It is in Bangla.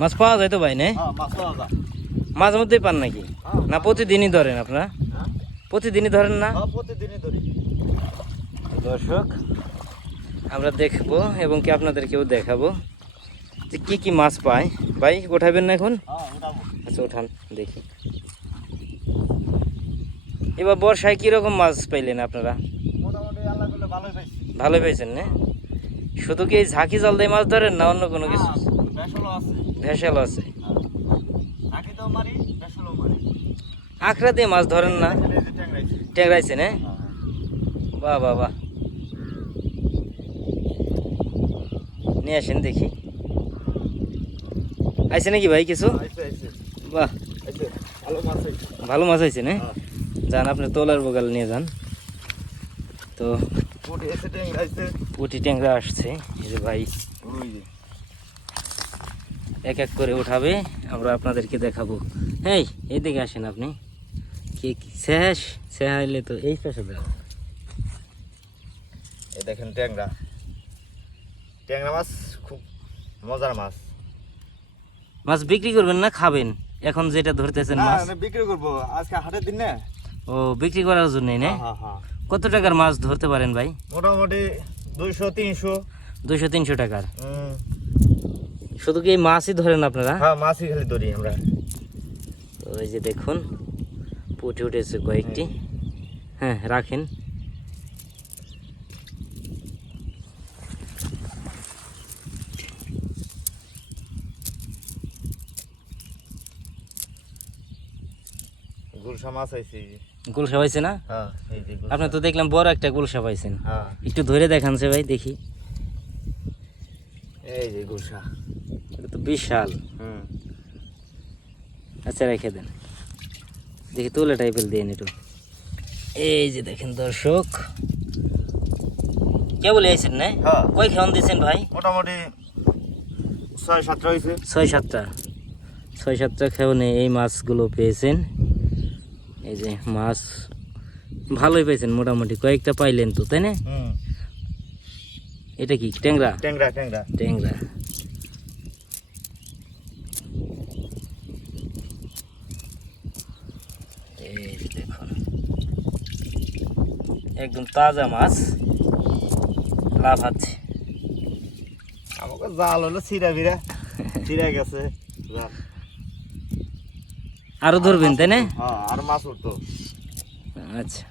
মাছ পাওয়া যায় তো ভাই না? মাছ পাওয়া যায়। মাঝে মধ্যেই পান নাকি? না প্রতিদিনই ধরেন আপনারা? প্রতিদিনই ধরেন না? প্রতিদিনই ধরি। দর্শক আমরা দেখবো এবং কি আপনাদেরকেও দেখাবো যে কি কি মাছ পায়। ভাই উঠাবেন না এখন? আচ্ছা উঠান দেখি। এবার বর্ষায় কিরকম মাছ পাইলেন আপনারা? মোটামুটি আল্লাহ করলে ভালোই পাইছি। ভালো পেয়েছেন না? শুধু কি এই ঝাঁকি জাল দিয়ে মাছ ধরেন না অন্য কোনো কিছু? ভেসলও আছে। ভেসেল আছে। ঝাঁকিতেও মারি, ভেসলও মারি। আঁকড়া দিয়ে মাছ ধরেন না? ট্যাংরাইছি। ট্যাংরাইছেন হ্যাঁ? বাহ বাহ বাহ, নিয়ে আসেন দেখি। আইছে নাকি ভাই কিছু? বাহ ভালো মাছ হয়েছে। ভালো মাছ আইছে না? যান আপনি তোলার বগাল নিয়ে যান। তো পুঁটি এসে ট্যাংরাইছে। পুঁটি ট্যাংরা আসছে, এই যে ভাই এক এক করে উঠাবে, আমরা আপনাদেরকে দেখাবো। এই দিকে আসেন আপনি। কি শেষ শেহাইলে তো এই পাশে দেন। এই দেখেন ট্যাংরা। ট্যাংরা মাছ খুব মজার মাছ। মাছ বিক্রি করবেন না খাবেন? এখন যেটা ধরতেছেন না, মাছ আমি বিক্রি করবো, আজকে হাটের দিন না। ও বিক্রি করার জন্যই না? কত টাকার মাছ ধরতে পারেন ভাই? মোটামুটি 200-300। 200-300 টাকার। শুধু কি এই মাছই ধরেন আপনারা? হ্যাঁ, মাছই খালি ধরি আমরা। তো এই যে দেখুন পুঁটি উঠেছে কয়েকটি। হ্যাঁ রাখেন। গুলশা মাছ আইছে। গুলশা পাইছে না? হ্যাঁ, এই যে আপনি তো দেখলাম বড় একটা গুলশা পাইছেন। হ্যাঁ, একটু ধরে দেখানছে ভাই দেখি। এই যে গুলশা। এটা তো বিশাল। আচ্ছা রেখে দেন দেখি, তুলে টাইপের দিয়ে একটু। এই যে দেখেন দর্শক, কে বলে আইছেন না? হ্যাঁ। কই খাওয়ান দিয়েছেন ভাই? মোটামুটি 6-7টা হয়েছে। 6-7টা খেয়ে এই মাছগুলো পেয়েছেন। এই যে মাছ ভালোই পেয়েছেন মোটামুটি, কয়েকটা পাইলেন তো তাই না? এটা কি ট্যাংরা? ট্যাংরা ট্যাংরা ট্যাংরা। এই যে দেখুন একদম তাজা মাছ লাভ আছে। আমাকে জাল হলো ছিঁড়া বিরা ছিঁড়া গেছে জাল। আরো ধরবেন তাই না? হ্যাঁ, আর মাছ উঠতো। আচ্ছা